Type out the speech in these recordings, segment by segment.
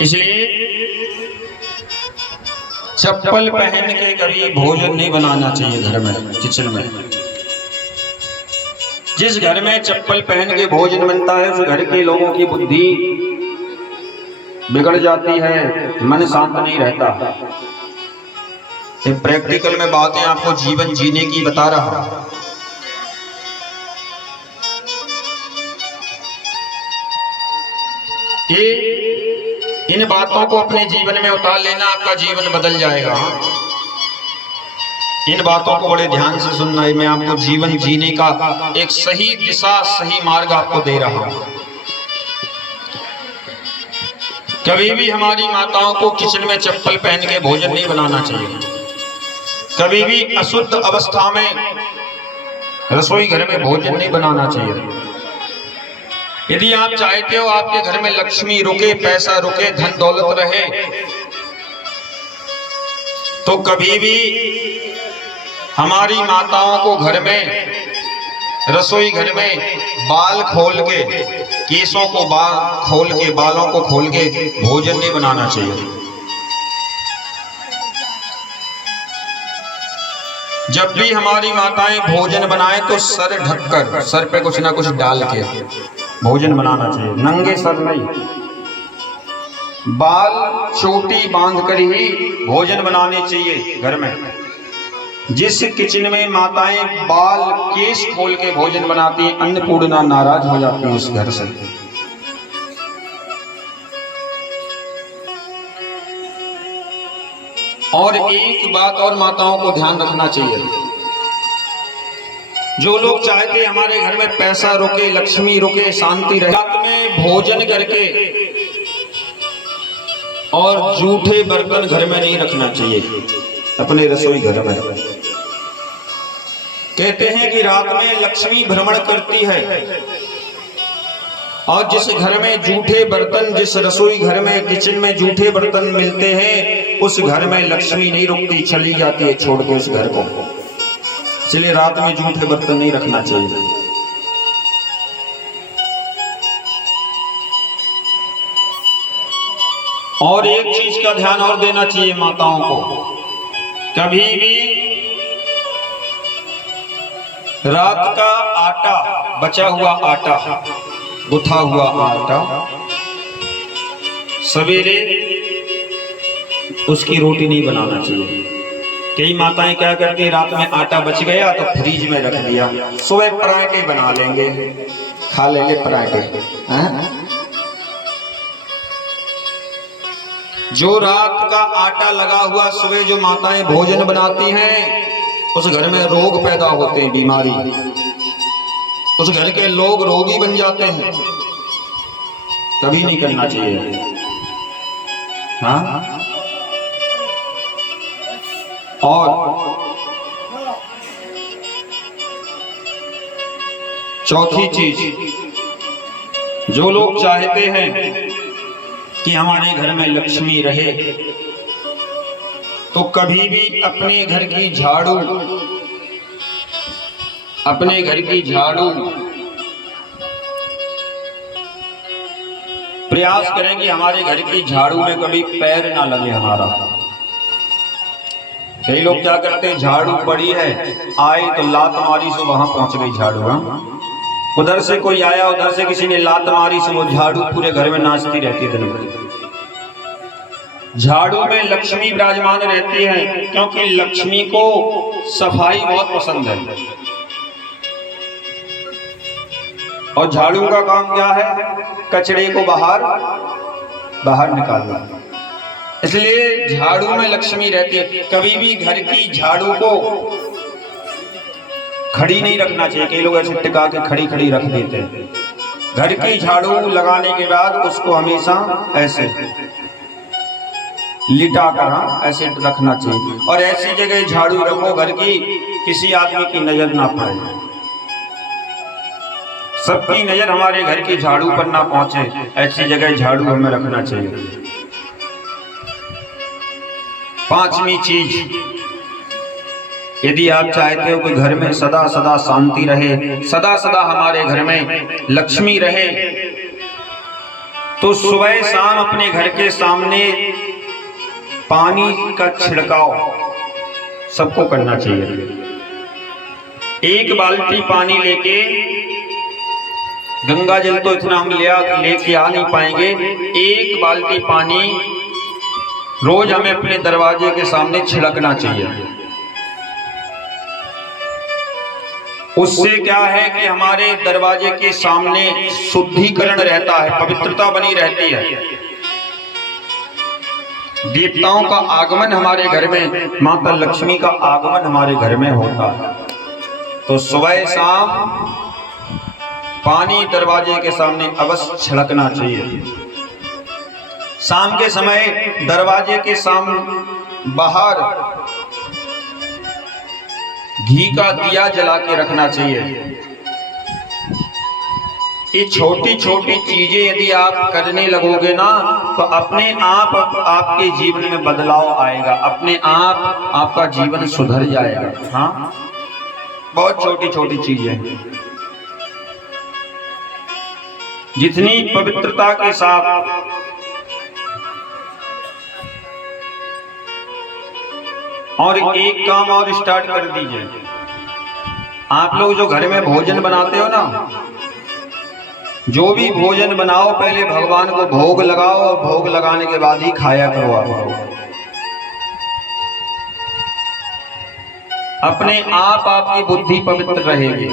इसलिए चप्पल पहन के कभी भोजन नहीं बनाना चाहिए घर में, किचन में। जिस घर में चप्पल पहन के भोजन बनता है उस घर के लोगों की बुद्धि बिगड़ जाती है, मन शांत नहीं रहता। ये प्रैक्टिकल में बातें आपको जीवन जीने की बता रहा हूं। इन बातों को अपने जीवन में उतार लेना, आपका जीवन बदल जाएगा। इन बातों को बड़े ध्यान से सुनना है। मैं आपको जीवन जीने का एक सही दिशा, सही मार्ग आपको दे रहा हूं। कभी भी हमारी माताओं को किचन में चप्पल पहन के भोजन नहीं बनाना चाहिए। कभी भी अशुद्ध अवस्था में रसोई घर में भोजन नहीं बनाना चाहिए। यदि आप चाहते हो आपके घर में लक्ष्मी रुके, पैसा रुके, धन दौलत रहे, तो कभी भी हमारी माताओं को घर में, रसोई घर में बाल खोल के, केसों को खोल के, बालों को खोल के भोजन नहीं बनाना चाहिए। जब भी हमारी माताएं भोजन बनाएं तो सर ढककर, सर पे कुछ ना कुछ डाल के भोजन बनाना चाहिए, नंगे सर नहीं। बाल चोटी बांधकर ही भोजन बनाने चाहिए घर में। जिस किचन में माताएं बाल केस खोल के भोजन बनाती हैं, अन्नपूर्णा नाराज हो जाती है उस घर से। और एक बात और माताओं को ध्यान रखना चाहिए, जो लोग चाहते हैं हमारे घर में पैसा रुके, लक्ष्मी रुके, शांति रहे, रात में भोजन करके और जूठे बर्तन घर में नहीं रखना चाहिए अपने रसोई घर में। कहते हैं कि रात में लक्ष्मी भ्रमण करती है और जिस घर में जूठे बर्तन, जिस रसोई घर में, किचन में जूठे बर्तन मिलते हैं, उस घर में लक्ष्मी नहीं रुकती, चली जाती है छोड़ के उस घर को। इसलिए रात में जूठे बर्तन नहीं रखना चाहिए। और एक चीज का ध्यान और देना चाहिए माताओं को, कभी भी रात का आटा, बचा हुआ आटा, गुथा हुआ आटा, सवेरे उसकी रोटी नहीं बनाना चाहिए। कई माताएं क्या करती हैं, रात में आटा बच गया तो फ्रीज में रख दिया, सुबह पराठे बना लेंगे, खा लेंगे पराठे। जो रात का आटा लगा हुआ सुबह जो माताएं भोजन बनाती हैं, उस घर में रोग पैदा होते हैं, बीमारी, उस घर के लोग रोगी बन जाते हैं। कभी नहीं करना चाहिए। हाँ, और चौथी चीज, जो लोग चाहते हैं कि हमारे घर में लक्ष्मी रहे, तो कभी भी अपने घर की झाड़ू, अपने घर की झाड़ू प्रयास करें कि हमारे घर की झाड़ू में कभी पैर ना लगे हमारा। कई लोग क्या करते हैं, झाड़ू पड़ी है, आए तो लात मारी से वहां पहुंच गई झाड़ू। उधर से कोई आया, उधर से किसी ने लात मारी से वो झाड़ू पूरे घर में नाचती रहती है दिन भर। झाड़ू में लक्ष्मी विराजमान रहती है, क्योंकि लक्ष्मी को सफाई बहुत पसंद है। और झाड़ू का काम क्या है, कचरे को बाहर निकालना। इसलिए झाड़ू में लक्ष्मी रहती है। कभी भी घर की झाड़ू को खड़ी नहीं रखना चाहिए। कई लोग ऐसे टिका के खड़ी रख देते हैं। घर की झाड़ू लगाने के बाद उसको हमेशा ऐसे लिटा कर ऐसे रखना चाहिए। और ऐसी जगह झाड़ू रखो घर की, किसी आदमी की नजर ना पड़े, सबकी नजर हमारे घर की झाड़ू पर ना पहुंचे, ऐसी जगह झाड़ू हमें रखना चाहिए। पांचवी चीज, यदि आप चाहते हो कि घर में सदा सदा शांति रहे, सदा सदा हमारे घर में लक्ष्मी रहे, तो सुबह शाम अपने घर के सामने पानी का छिड़काव सबको करना चाहिए। एक बाल्टी पानी लेके, गंगा जल तो इतना हम लेके आ नहीं पाएंगे, एक बाल्टी पानी रोज हमें अपने दरवाजे के सामने छिड़कना चाहिए। उससे क्या है कि हमारे दरवाजे के सामने शुद्धिकरण रहता है, पवित्रता बनी रहती है। देवताओं का आगमन हमारे घर में, माता लक्ष्मी का आगमन हमारे घर में होता है। तो सुबह शाम पानी दरवाजे के सामने अवश्य छिड़कना चाहिए। शाम के समय दरवाजे के सामने बाहर घी का दिया जला के रखना चाहिए। ये छोटी छोटी चीजें यदि आप करने लगोगे ना, तो अपने आप आपके जीवन में बदलाव आएगा, अपने आप आपका जीवन सुधर जाएगा। हाँ, बहुत छोटी छोटी चीजें, जितनी पवित्रता के साथ और एक काम और स्टार्ट कर दीजिए। आप लोग जो घर में भोजन बनाते हो ना, जो भी भोजन बनाओ पहले भगवान को भोग लगाओ और भोग लगाने के बाद ही खाया करो। अपने आप आपकी बुद्धि पवित्र रहेगी।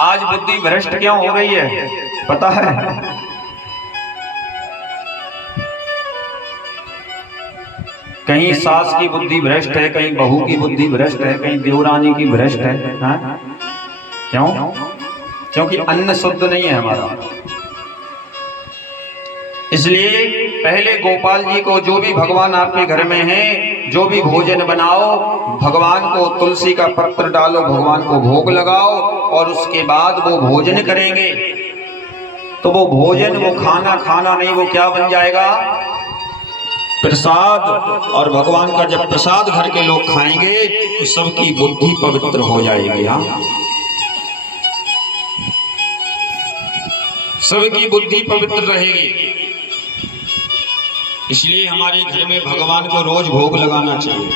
आज बुद्धि भ्रष्ट क्यों हो रही है पता है? कहीं सास की बुद्धि भ्रष्ट है, कहीं बहू की बुद्धि भ्रष्ट है, कहीं देवरानी की भ्रष्ट है। हाँ? क्यों? क्योंकि अन्न शुद्ध नहीं है हमारा। इसलिए पहले गोपाल जी को, जो भी भगवान आपके घर में है, जो भी भोजन बनाओ, भगवान को तुलसी का पत्र डालो, भगवान को भोग लगाओ, और उसके बाद वो भोजन करेंगे। तो वो भोजन, वो खाना नहीं, वो क्या बन जाएगा? प्रसाद। और भगवान का जब प्रसाद घर के लोग खाएंगे तो सबकी बुद्धि पवित्र हो जाएगी। हाँ, सबकी बुद्धि पवित्र रहेगी। इसलिए हमारे घर में भगवान को रोज भोग लगाना चाहिए।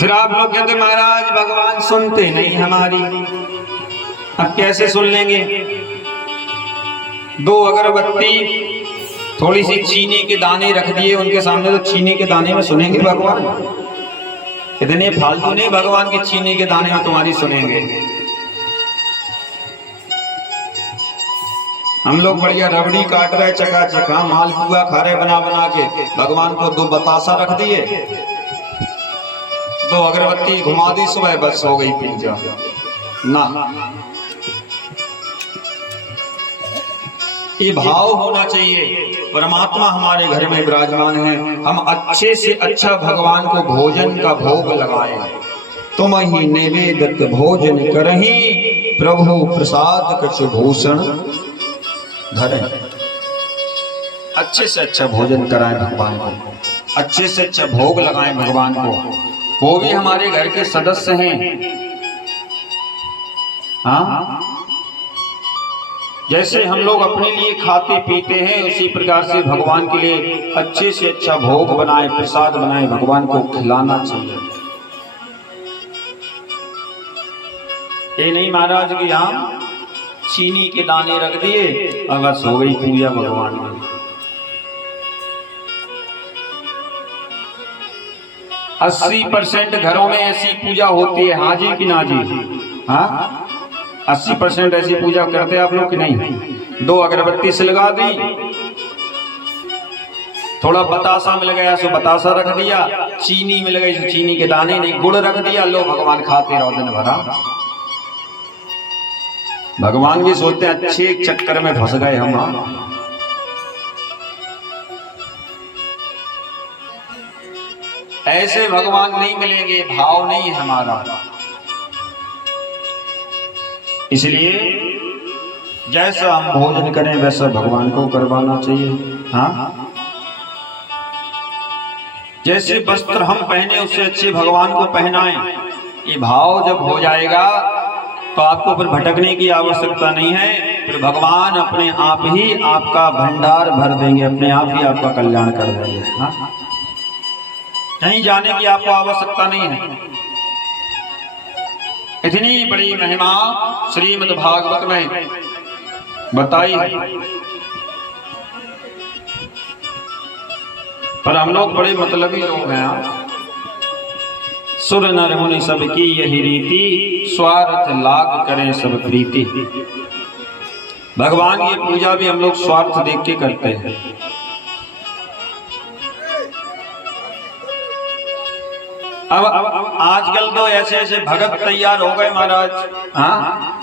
फिर आप लोग कहते महाराज भगवान सुनते नहीं हमारी। अब कैसे सुन लेंगे? 2 अगरबत्ती, थोड़ी सी चीनी के दाने रख दिए उनके सामने, तो चीनी के दाने में सुनेंगे भगवान? इतने फालतू नहीं भगवान की चीनी के दाने में तुम्हारी सुनेंगे। हम लोग बढ़िया रबड़ी काट रहे, चकाचक मालपुआ खा रहे बना के, भगवान को 2 बतासा रख दिए, 2 अगरबत्ती घुमा दी, सुबह बस हो गई पूजा। ना, ये भाव होना चाहिए परमात्मा हमारे घर में विराजमान है, हम अच्छे से अच्छा भगवान को भोजन का भोग लगाएं। तुम ही नैवेद्य भोजन करही, प्रभु प्रसाद कछु भूषण धरे। अच्छे से अच्छा भोजन कराएं भगवान को, अच्छे से अच्छा भोग लगाएं भगवान को। वो भी हमारे घर के सदस्य हैं। हाँ, जैसे हम लोग अपने लिए खाते पीते हैं, उसी प्रकार से भगवान के लिए अच्छे से अच्छा भोग बनाए, प्रसाद बनाए, भगवान को खिलाना चाहिए। ये नहीं महाराज कि हम चीनी के दाने रख दिए और बस हो गई पूजा भगवान में। 80% घरों में ऐसी पूजा होती है। हाँ जी कि ना जी? हाँ, 80% ऐसी पूजा करते हैं आप लोग कि नहीं? 2 अगरबत्ती से लगा दी, थोड़ा बतासा मिल गया सो बतासा रख दिया, चीनी मिल गई तो चीनी के दाने नहीं, गुड़ रख दिया, लो भगवान खाते रहो दिन भरा। भगवान भी सोचते हैं अच्छे चक्कर में फंस गए हम। ऐसे भगवान नहीं मिलेंगे, भाव नहीं है हमारा। इसलिए जैसा हम भोजन करें वैसा भगवान को करवाना चाहिए। हाँ, जैसे वस्त्र हम पहने उससे अच्छे भगवान को पहनाएं। ये भाव जब हो जाएगा तो आपको फिर भटकने की आवश्यकता नहीं है, फिर भगवान अपने आप ही आपका भंडार भर देंगे, अपने आप ही आपका कल्याण कर देंगे। हाँ? कहीं जाने की आपको आवश्यकता नहीं है। इतनी बड़ी महिमा श्रीमद् भागवत में बताई है, पर हम लोग बड़े मतलबी लोग हैं। सुर नर मुनि सबकी यही रीति, स्वार्थ लाग करें सब प्रीति। भगवान की पूजा भी हम लोग स्वार्थ देख के करते हैं। अब आजकल तो ऐसे ऐसे भगत तैयार हो गए महाराज। हाँ,